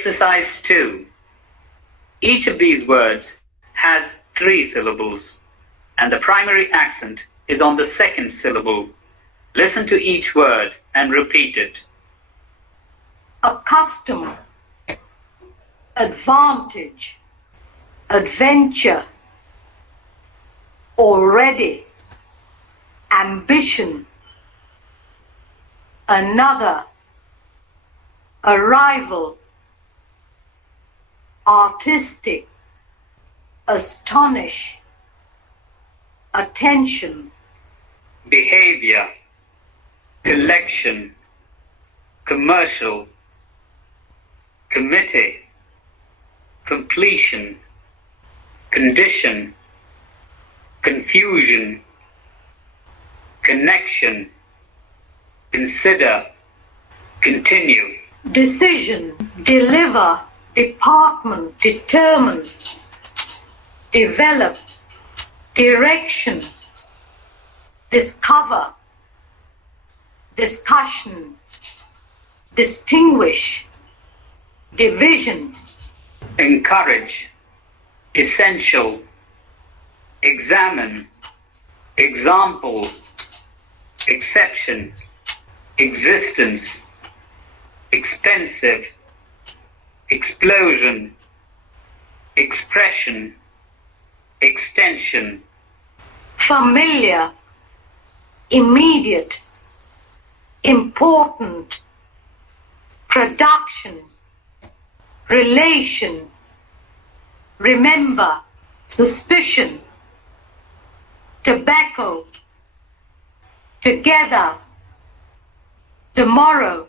Exercise 2. Each of these words has 3 syllables, and the primary accent is on the second syllable. Listen to each word and repeat it. Accustom, advantage, adventure, already, ambition, another, arrival, artistic, astonish, attention, Behavior, collection, commercial, committee, completion, condition, confusion, connection, consider, continue. decision, deliver, department, determine, develop, direction, discover, discussion, distinguish, division, Encourage, essential, examine, example, exception, existence, expensive, explosion, expression, extension, familiar, immediate, important, production, relation, remember, suspicion, tobacco, together, tomorrow,